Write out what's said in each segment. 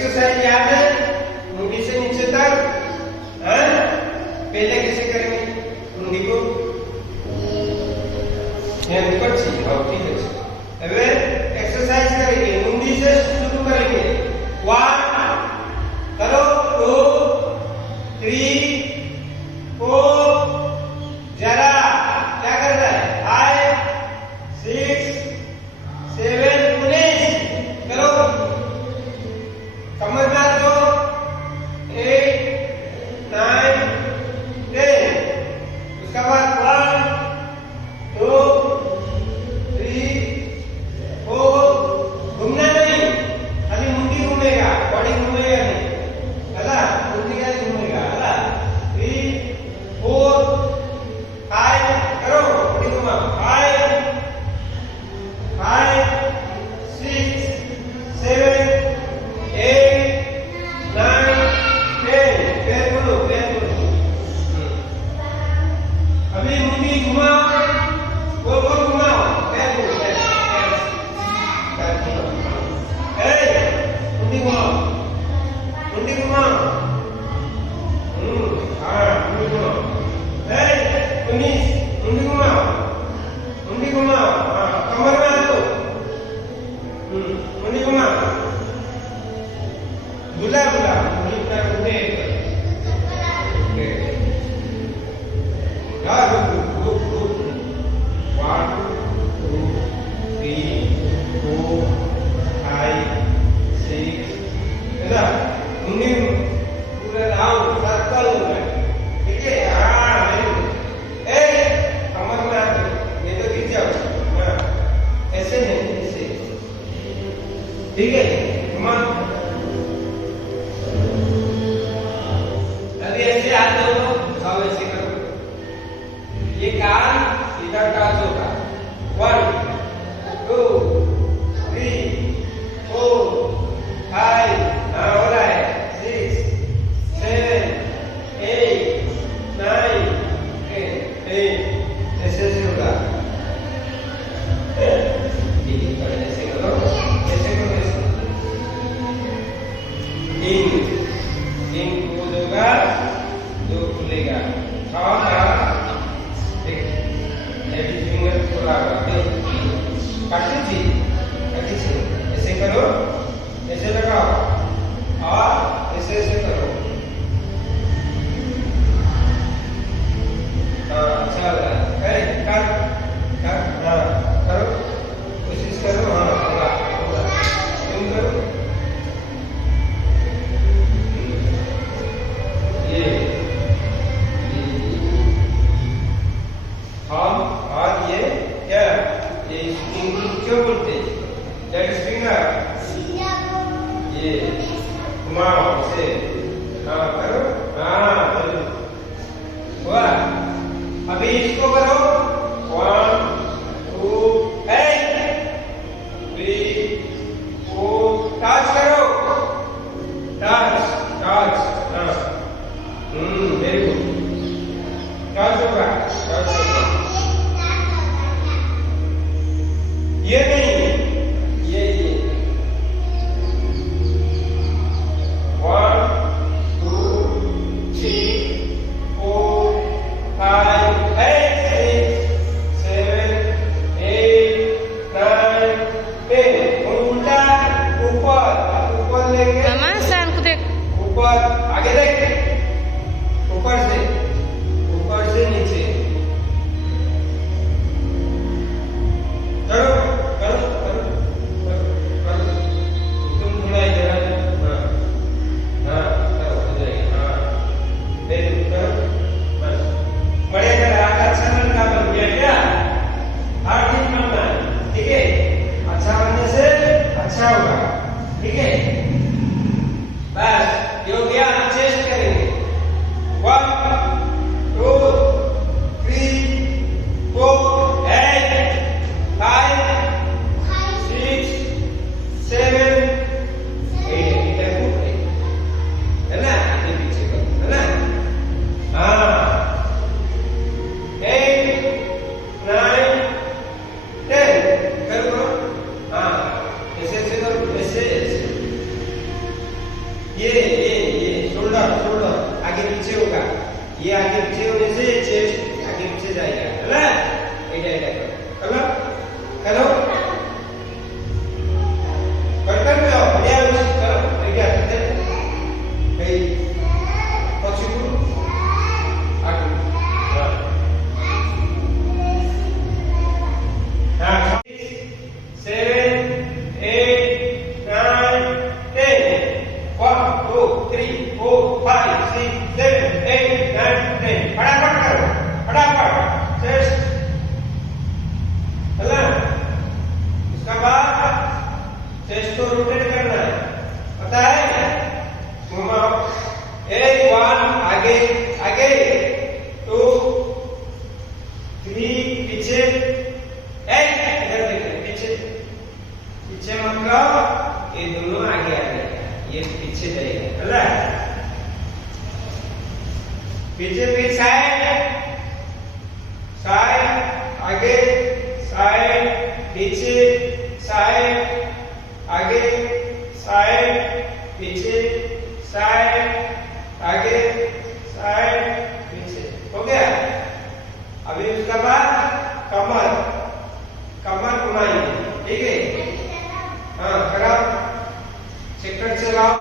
Exercise याद है? मुंडी से नीचे तक, पहले कैसे करेंगे मुंडी को? ऊपर से, ठीक है। अब एक्सरसाइज करेंगे, मुंडी से शुरू करेंगे। 1 करो, 2 3 4, जरा क्या कर रहा है? 5 6 7 19 करो, समझदार दो, 8 9 10। उसके बाद 1 2 3 4, घूमना नहीं, खाली मुंडी घूमेगा, बॉडी घूमेगा नहीं, है मुंडी का घूमेगा, है 3 4 5 करो, मुंडी घुमाओ, 5 5 6 7 8 9 10। पैर बोलो, पैर बोलो। अभी मुंडी घुमाओ, गोल गोल घुमाओ, पैर बोलो, पैर घुमाओ, मुंडी घुमाओ, मुंडी घुमाओ, मुंडी घुमाओ, मुंडी घुमाओ, मुंडी घुमाओ, कमर में हाथ दो, मुंडी घुमाओ, बुला बुला, मुंडी पर उठे, रुक रुक रुक, 1 2 3 4 5 6, है ना? मुंडी पूरा राउंड सर्कल हो गया, ठीक है? कमर में हाथ दो, ये तो गिर जाओ, ऐसे नहीं, ऐसे, ठीक है? अभी ऐसे हाथ दो, सब ऐसे करो, ये कान इधर टच होगा। 1 2 3 4 5, हो रहा है, 6 7 8 9 10, ऐसे ऐसे होगा, ऐसे करो, ऐसे करो, ऐसे। इन क्लोज होगा, 2 खुलेगा, फिंगर खोला, काटी से ऐसे करो, ऐसे लगाओ, और ऐसे ऐसे करो, अच्छा लग रहा है, करो, कोशिश करो, होगा, तुम करो, और ये क्या, ये स्प्रिंग क्यों बोलते हैं? दैट स्प्रिंगर, ये घुमाओ इसे, करो, चलो, हुआ? अभी इसको करो, 1 2 3 4, टच करो, टच, वेरी गुड, टच होगा, टच होगा, ये नहीं, ये 1 2 3 4 5 6 7 8 9 10। उल्टा ऊपर लेके, मामा शान को देख, ऊपर आगे देख, ऊपर से नीचे, करो करो करो करो, तुम थोड़ा इधर करो, हो जाएगा, करो, बस बड़े अच्छा लड़का बन गया क्या? हर दिन बनना है, ठीक है? अच्छा बनने से अच्छा होगा, ठीक है? बस ये हो गया, चेस्ट करेंगे, 1 2 3 4 8 5 6 7 8, है ना? ये पीछे करो, है ना? 8 9 10 करो, ऐसे ऐसे करो, ऐसे ऐसे, ये आगे पीछे होने से चेस्ट आगे पीछे जाएगा, है ना? ऐडा करो, करो करते जाओ, बढ़िया करो, ऐडा करते भाई पछिको आगे हाँ 7 8 9 10 1 2 3 4 5 6 7 8 9 10 फटाफट करो, फटाफट चेस्ट, है ना? उसका बाद चेस्ट को रोटेट करना है, पता है? घुमाओ, 1 आगे आगे 2 3 पीछे, इधर देखो पीछे, पीछे मत जाओ, ये दोनों आगे आ जाएगा, ये पीछे जाएगा, है ना? पीछे फिर साइड साइड आगे साइड पीछे साइड आगे साइड पीछे साइड आगे साइड पीछे, हो गया? अभी उसके बाद कमर, कमर घुमाएंगे, ठीक है? हाँ खड़ा चक्कर चलाओ,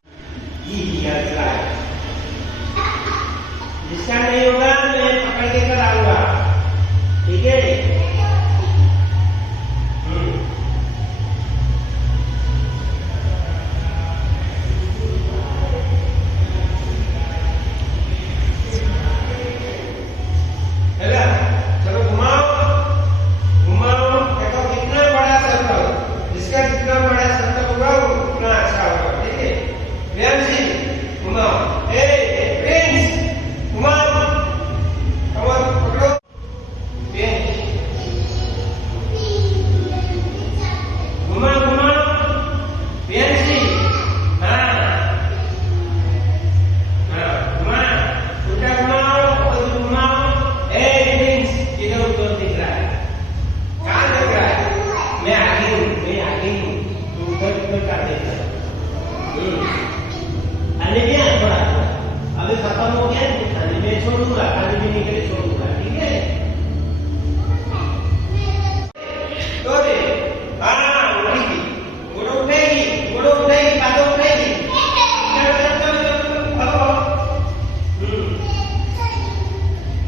जिसका नहीं होगा मैं पकड़ के कराऊंगा, ठीक है? चलो घुमाओ घुमाओ, देखो कितना बड़ा सर्कल, जिसका जितना बड़ा सर्कल होगा उतना अच्छा होगा, ठीक है? व्यायाम घुमाओ, प्रिंस घुमाओ, कमर पकड़ो, घुमा घुमा व्यायाम, हाँ हाँ घुमा, उल्टा घुमाओ और घुमाओ, इधर उधर दिख रहा है, कहाँ दिख रहा है? मैं आगे हूँ, तू उधर का देख रहा है। खाने भी है थोड़ा, अभी खत्म हो गया, खाने में छोड़ूंगा, खाने भी निकले छोड़ूंगा, ठीक है? तो दे, हाँ उठेगी, गुड़ो उठेगी, कादो उठेगी,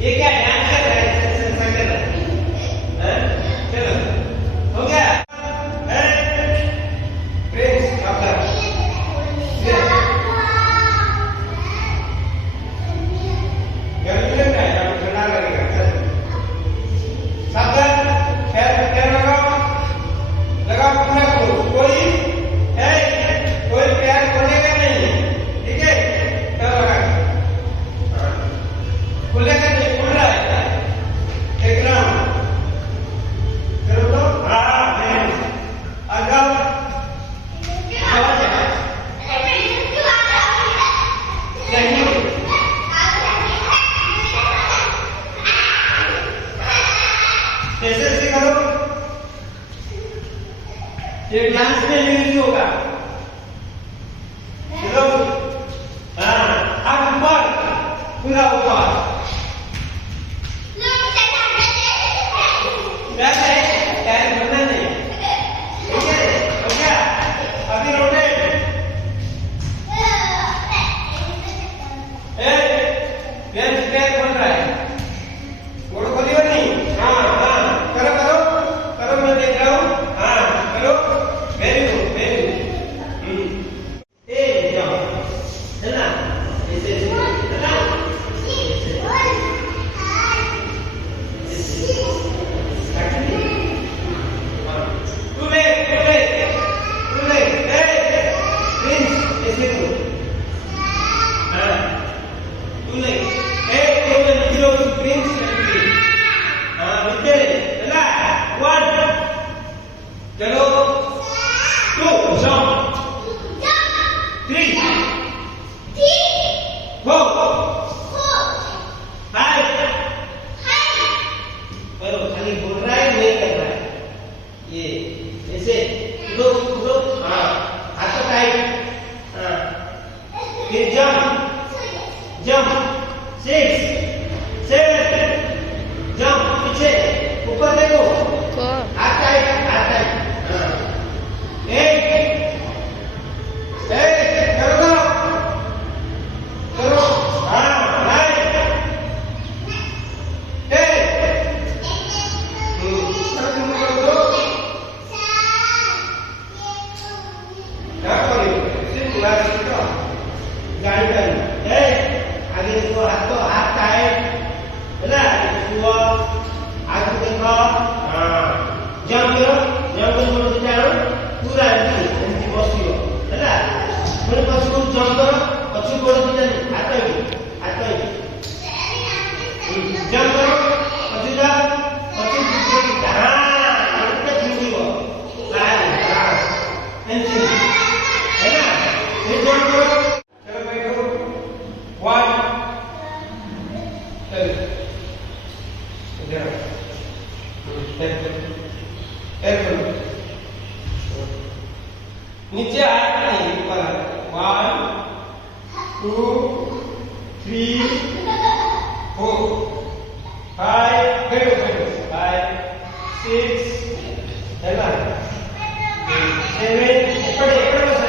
ये क्या डांस कर रहा है? चलो हो गया, प्रिंस आपका गर्मी लग रहा है, ठंडा लगेगा, सावधान, पैर लगाओ पूरा करो, कोई पैर खोलेगा नहीं, ठीक है? पैर लगा, खोलेगा नहीं, खोल रहा है, देख रहा हूँ, चलो तो आ जाओ, ऐसे करो, ये डांस में यूज होगा, चलो हाँ अब ऊपर, पूरा ऊपर, वैसे पैर बनना नहीं, ठीक है? हो गया? अभी रोटेट, पैर बन रहा है, गोड़ खोलियो नहीं, हाँ हाँ करो, मैं देख रहा हूँ, हाँ करो, वेरी गुड, ବସିବ ହେଲା ପୁଣି ପଛକୁ ଜମ୍ପ କର ପଛକୁ ଗୋଡ଼ ଦିଟା ହାତ ଏଠି ଜମ୍ପ କର ପଛକୁ ଯା ପଛକୁ ଗୋଡ଼ଟା ଝୁଲିବ ଏମିତି ହେଲା ଏ ଜମ୍ପ କର चलो बैठो 1 नीचे आया नहीं ऊपर 1 2 3 4 5 बैठो 5 6 है ना 7 पढ़े बस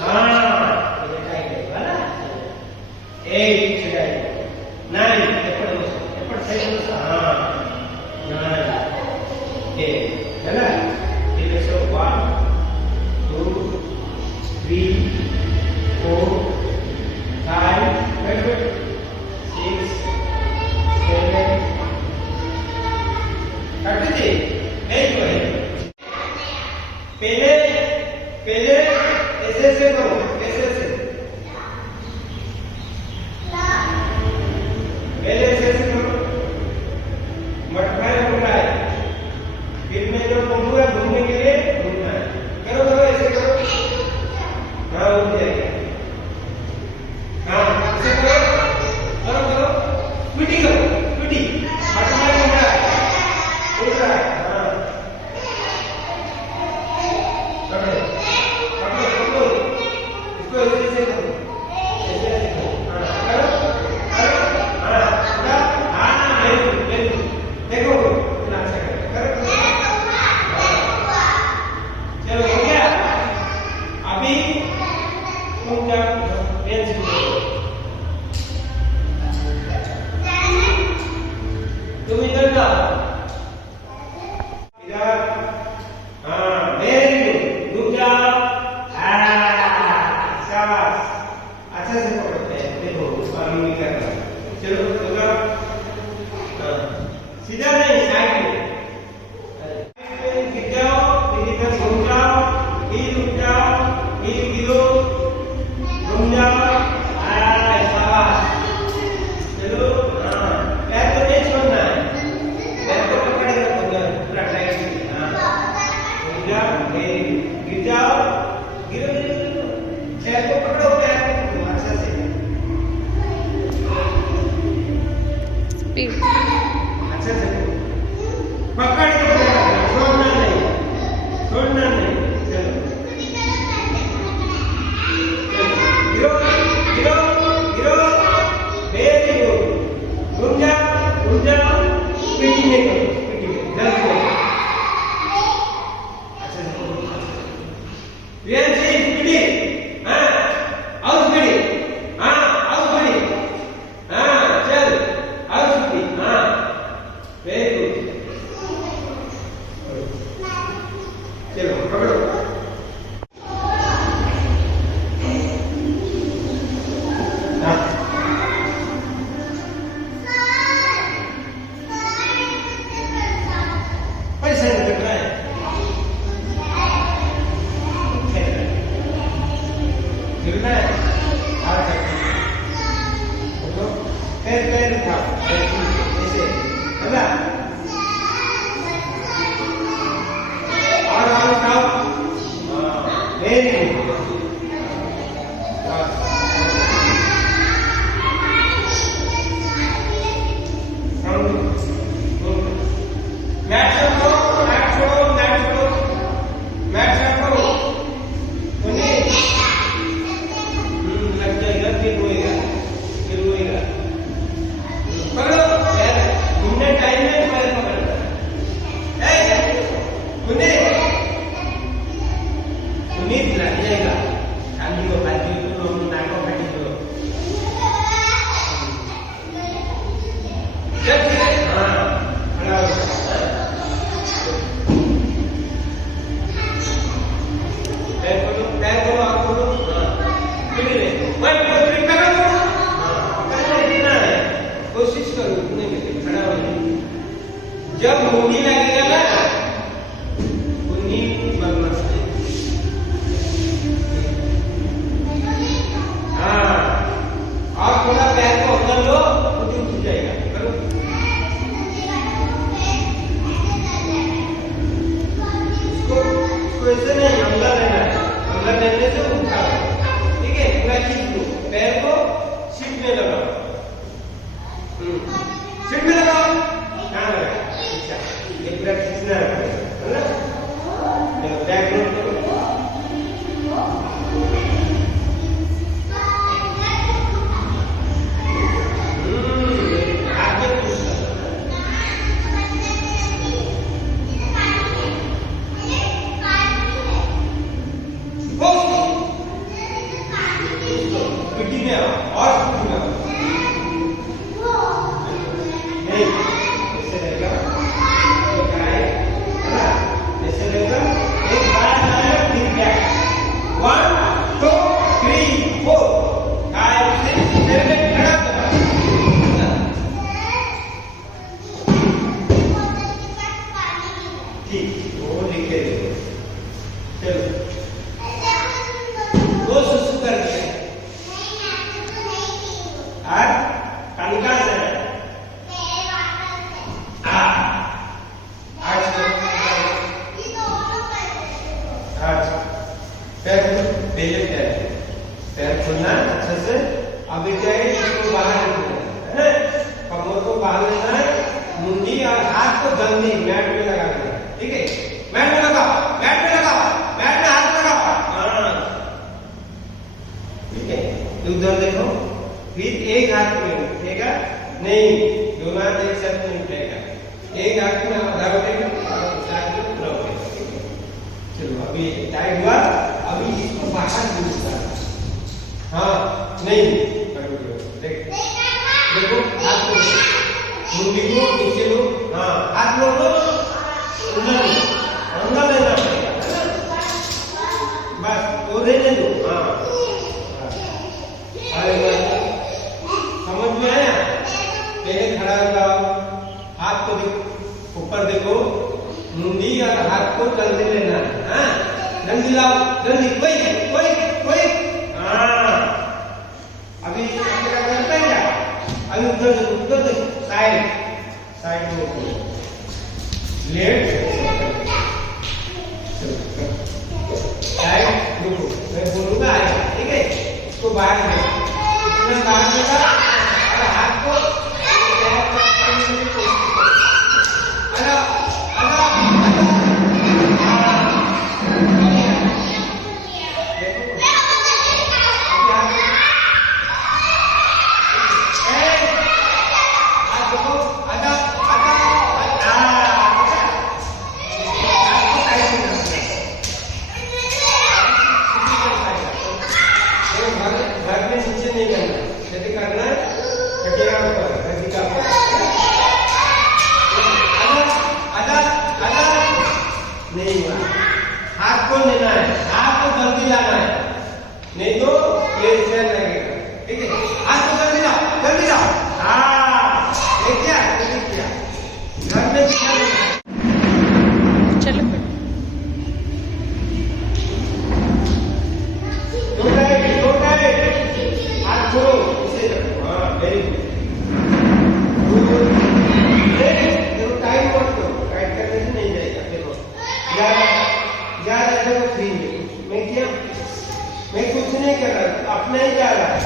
हाँ ना 8 9 एपड़ सही बस हाँ 9 है ना ये देखो 1 2 3 4 5 6 7 काट दीजिए नहीं कोई पहले ऐसे करो ऐसे पहले ऐसे करो मटका है फिर मैं जो बोलूंगा घूमने के लिए घूमना है करो ऐसे करो हाँ उठ जाएगा हाँ ऐसे करो पिटी मटका उड़ रहा है हाँ पकड़ो इसको ऐसे करो देखो चलो हो गया अभी तुम क्या तुम इधर जाओ इधर हाँ वेरी गुड रुक जाओ शाबाश अच्छा से पकड़ते हैं देखो अभी भी कर रहा है चलो सीधा नहीं साइड में गिर जाओ इधर घूम जाओ इधर रुक जाओ इधर गिरो घूम जाओ शाबाश चलो हाँ पैर तो नहीं छोड़ना है पैर को पकड़े रखो पूरा टाइट से हाँ गिर जाओ गिरो पैर को पकड़ो पैर को अच्छा से स्पीड अच्छे से पकड़ के छोड़ना नहीं चलो गिरो वेरी गुड घूम जाओ पीटी में जल्दी अच्छे से वीरेंद्र सिंह पीटी हाँ आउट पीटी हाँ आउट पीटी हाँ चल आउट पीटी हाँ वेरी गुड चलो पकड़ो पैसे कट रहा है गिरना है पैर उठाओ ऐसे है और उठाओ वेरी गुड जब मुंडी लगेगा ना मुंडी बनना चाहिए सीट में लगाओ, कहाँ लगा? अच्छा, ये पूरा खींचना है ना? चलो बैक नोट करो। पैर खोलना अच्छे से। अब क्या है, इसको बाहर निकलना है, कमर को बाहर लेना है, मुंडी और हाथ को जल्दी मैट में लगा देना। ठीक है, मैट में लगाओ, मैट में लगाओ, मैट में हाथ लगाओ। हाँ ठीक है, उधर देखो, फिर एक हाथ में उठेगा नहीं, दोनों हाथ एक साथ नहीं उठेगा, एक हाथ में आधा उठेगा, दूसरा हाथ में पूरा उठेगा। चलो अभी टाइट हुआ, अभी इसको बाहर निकालना। हाँ नहीं, देख देखो, हाथ को मुंडी को नीचे लो। हाँ हाथ लो, अंदर लेना पड़ेगा, बस तो रहने दो। हाँ अरे समझ में आया? पहले खड़ा हो जाओ, हाथ को ऊपर देखो, मुंडी और हाथ को जल्दी लेना है। हाँ जल्दी लाओ, जल्दी, कोई कोई कोई। हाँ अभी क्या करते हैं क्या? अभी उधर देखो, साइड साइड में लेफ्ट साइड रुको, मैं बोलूंगा आएगा। ठीक है, इसको बाहर में इतना बाहर में और हाथ को नहीं हुआ, हाथ को लेना है, हाथ को जल्दी लाना है, नहीं तो ये इसमें लगेगा। ठीक है, हाथ को जल्दी लाओ, जल्दी लाओ। हाँ देखिए, घर में चलो हाथ छोड़ो, इसे रखो। हाँ वेरी गुड, देखो टाइट मत करो, टाइट करने से नहीं जाएगा। देखो ज्यादा देखो, फ्री मैं क्या, मैं कुछ नहीं कर रहा, अपना ही जा रहा है,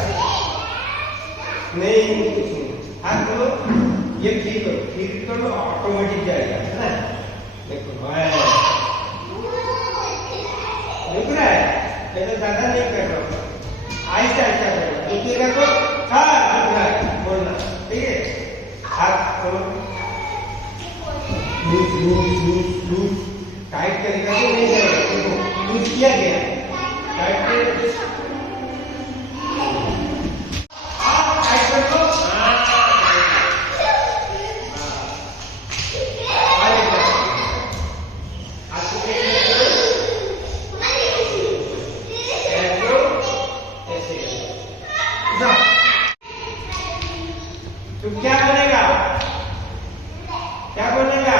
नहीं कुछ नहीं। हाथ करो, ये ठीक करो, ऑटोमेटिक जाएगा, है ना? देखो देख रहा है, मैं तो ज्यादा नहीं कर रहा हूँ, आहिस्ता आहिस्ता करो, रुकिएगा तो हाँ बोलना। ठीक है, हाथ करो, लूज टाइट करेगा तो नहीं जाएगा। देखो लूज किया गया, टाइट कर दो। तो क्या बनेगा, क्या बनेगा?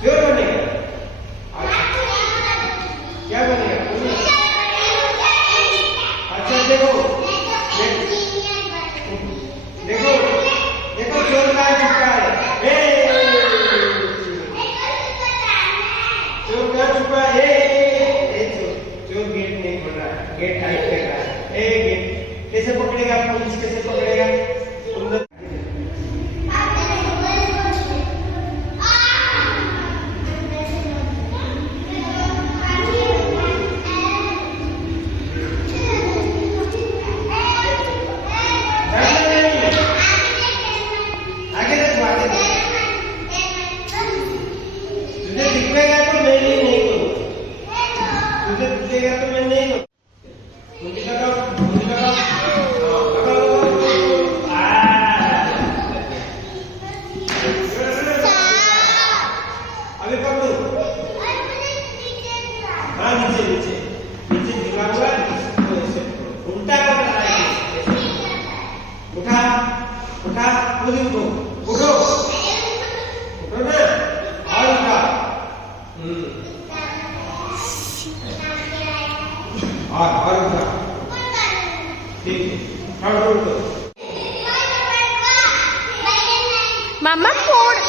क्यों बनेगा? क्या बनेगा? अच्छा देखो देखो देखो, चोर का छुपा है, चोर का छुपा है, चोर गेट नहीं खोल रहा है, गेट टाइट कर रहा है। गेट कैसे पकड़ेगा पुलिस? उठा खुद ही उठो उठो उठो ना और उठा और उठा ठीक है और उठो मामा फोड़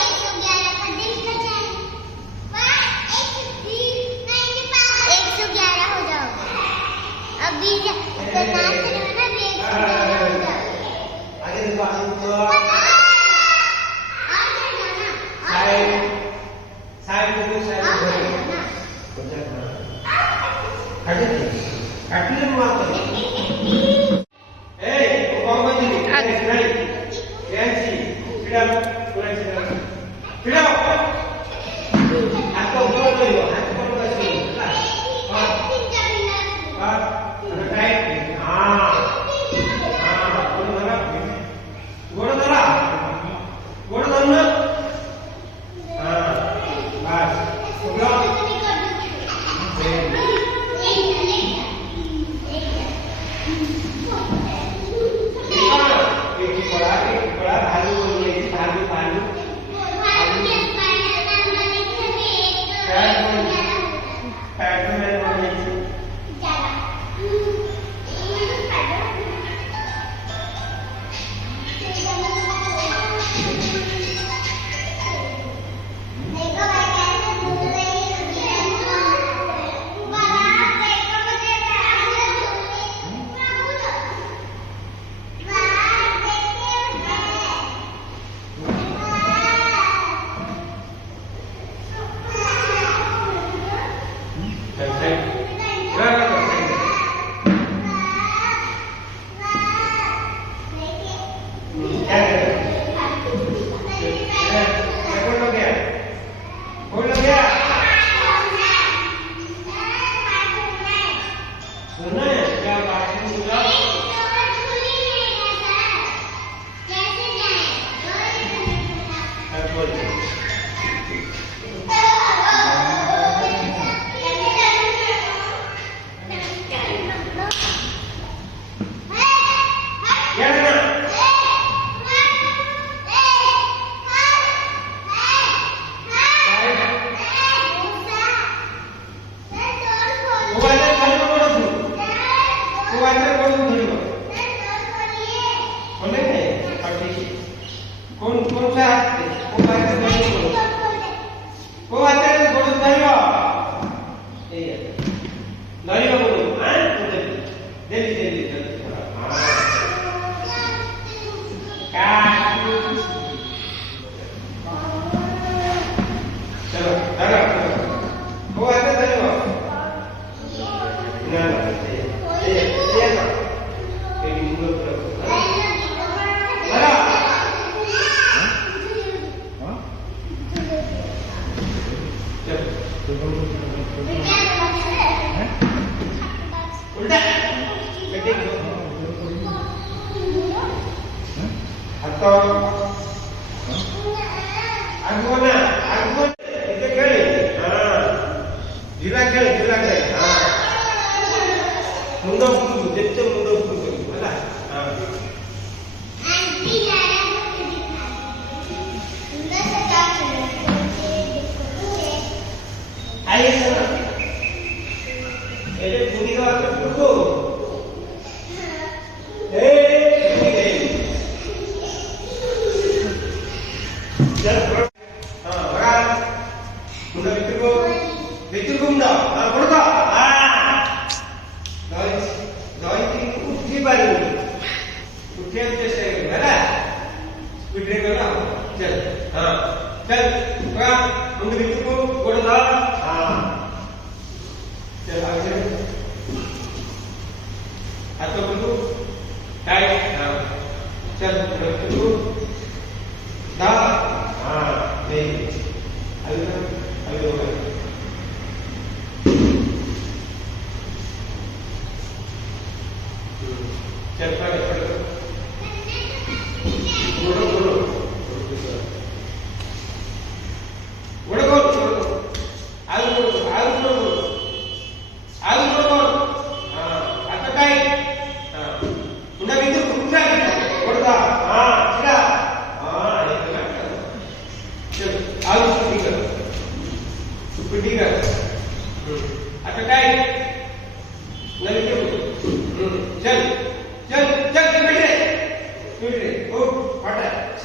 Udah gitu, udah.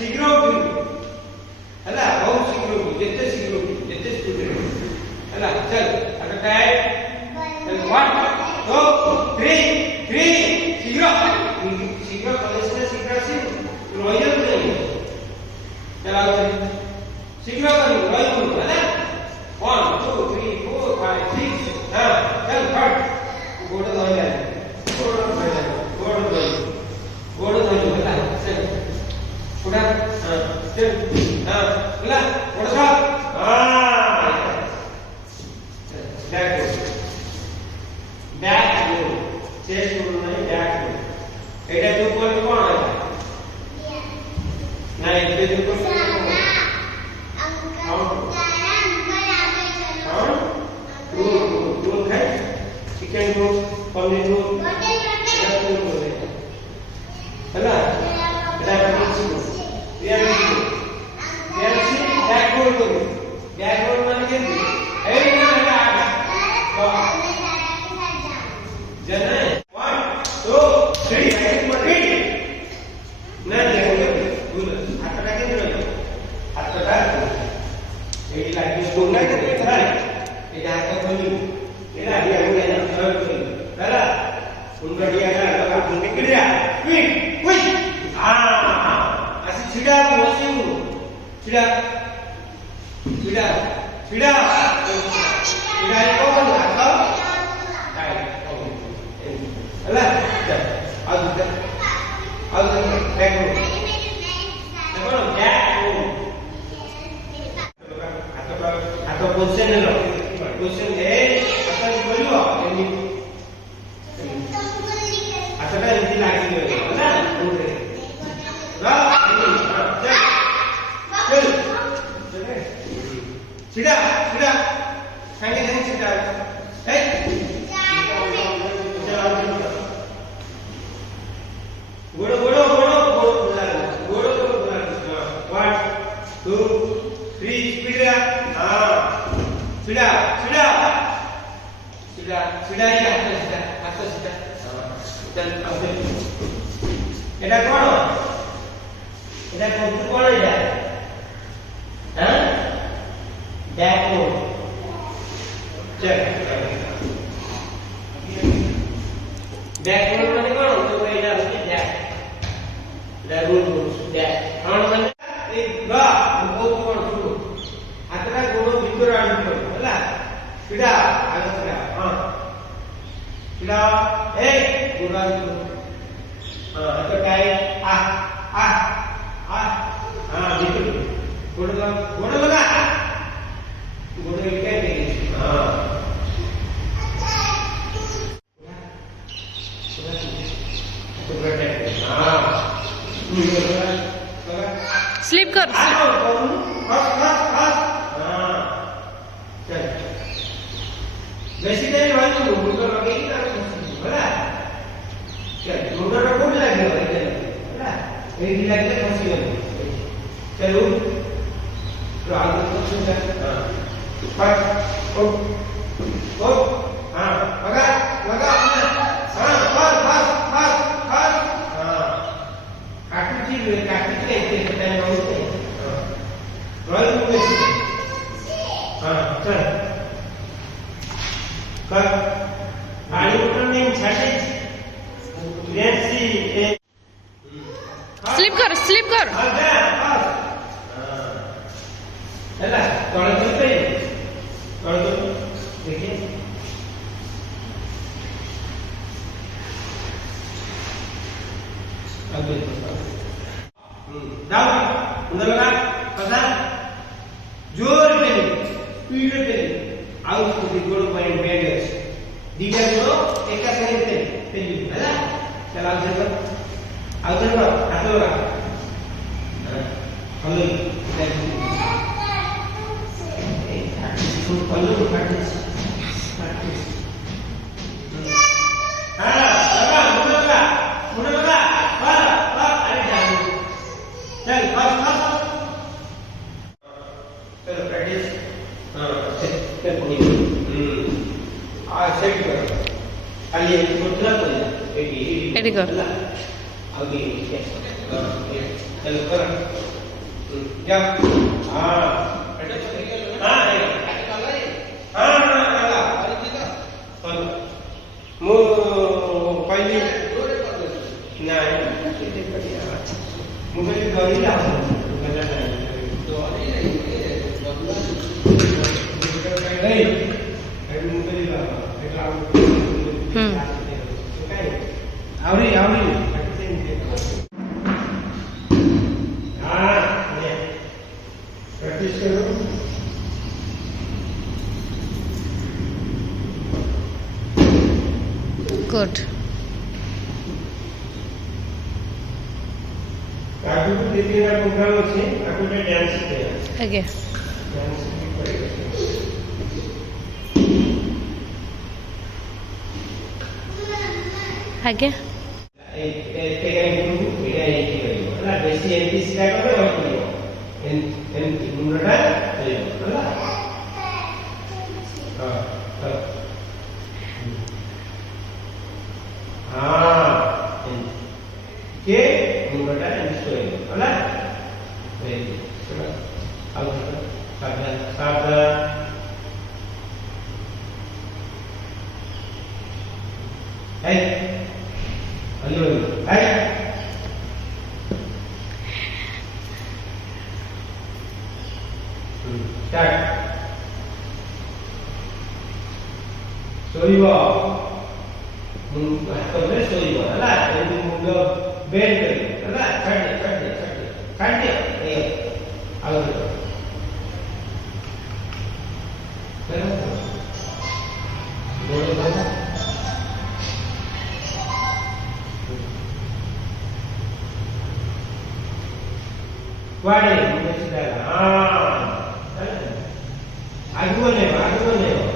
शीघ्र हला बहुत शीघ्र जितने स्पीड हला चल अगर टाइम चल 1 2 3 शीघ्र कॉलेज से शीघ्र से रॉयल नहीं चला शीघ्र कर रॉयल हला 1 2 3 4 5 6 हां चल फट गोड़ धोई ले गोड़ धोई हला चल उड़ा हां चल हां हला गोड़ साफ हां बैक चेस्ट नहीं बैक एटा तू कोन कोन है नहीं पे तू कोन तू खाए चिकन को पनीर को हला बैक माने के ए ना जने 1 2 3 ना देखो बोल हातटा के रहो हातटा एडी लागी बोलना के भाई ए हाथ खोली एला दिया हो गया ना सब खोली हला उनका दिया ना लगा निकल गया क्विक क्विक हां ऐसे छिड़ा मोसी छिड़ा छिड़ा छिड़ा छिड़ा को हाथ हला आज बैक देखो बैक हाथ पोजीशन लो पोजीशन है हाथ बोलियो हाथटा रीति लागी गयो हला चल छिड़ा छिड़ा सांगे सांगे छिड़ा हे गोड़ो गोड़ो गोड़ो गोड़ो गोड़ो 1 2 3 स्पीड हां छिड़ा छिड़ा छिड़ा छिड़ा या हाथ सीधा चल आगे एटा कोन एटा हां बैक मोड चल बैक मोड माने कोन तो एटा होते बैक रूल बैक फ्रंट माने ए बा बहुत कोन शुरू हातरा गोड़ भीतर आनी पड़े हला पिडा आगे पिडा हां पिडा ए गोड़ हां तो टाइट आ हां भीतर गोड़ लगा गोड़ इनके हां स्लिप कर वैसे नहीं वाली मुंडा लगेगी ना बड़ा चल मुंडा को भी लगेगा बड़ा एक लगे फंसी गई चलो तो आगे कुछ कर हां ओ हां लगा लगा हां बस हां काटी के टाइम होते रोल में हां चल कर आड़ी उठने छाटे लेट्स सी स्लिप कर हां जा बस हला तोड़ पे तोड़ दो देखिए आगे डाउन उधर लगा पता जोर पे स्पीड पे out to the goal point बैगर्स दीजा गोल एक का सही पे है चला चल आउट कर हाथ लगा हेलो हेलो प्रैक्टिस हां लगा मुड़ लगा पर अरे जाओ चल बस चलो प्रैक्टिस हां चल पूरी सेट कर खाली एक छोटा कर एडी कर आगे चलो कर क्या हाँ हाँ चलो मु पहली नहीं मु पहली गरी ला आवड़ी आवड़ी हाँ ये प्रैक्टिस करो Good. आगु को देखिए ना प्रोग्राम अच्छे आगु में डांस किया Okay. डांस भी करेगा आगे बेसी एमपी सिखा कर और कियो एन मुंडा है होला हां के मुंडा इंस्टो होला वेरी चलो अब सावधान है हेलो है स्टार्ट सोइबो हाथ में सोइबो हला मुंडो बेंड करियो हला काट दे ए आउट करो बोलो बोलो Guarde, universidad. Ah, algo nuevo, algo nuevo.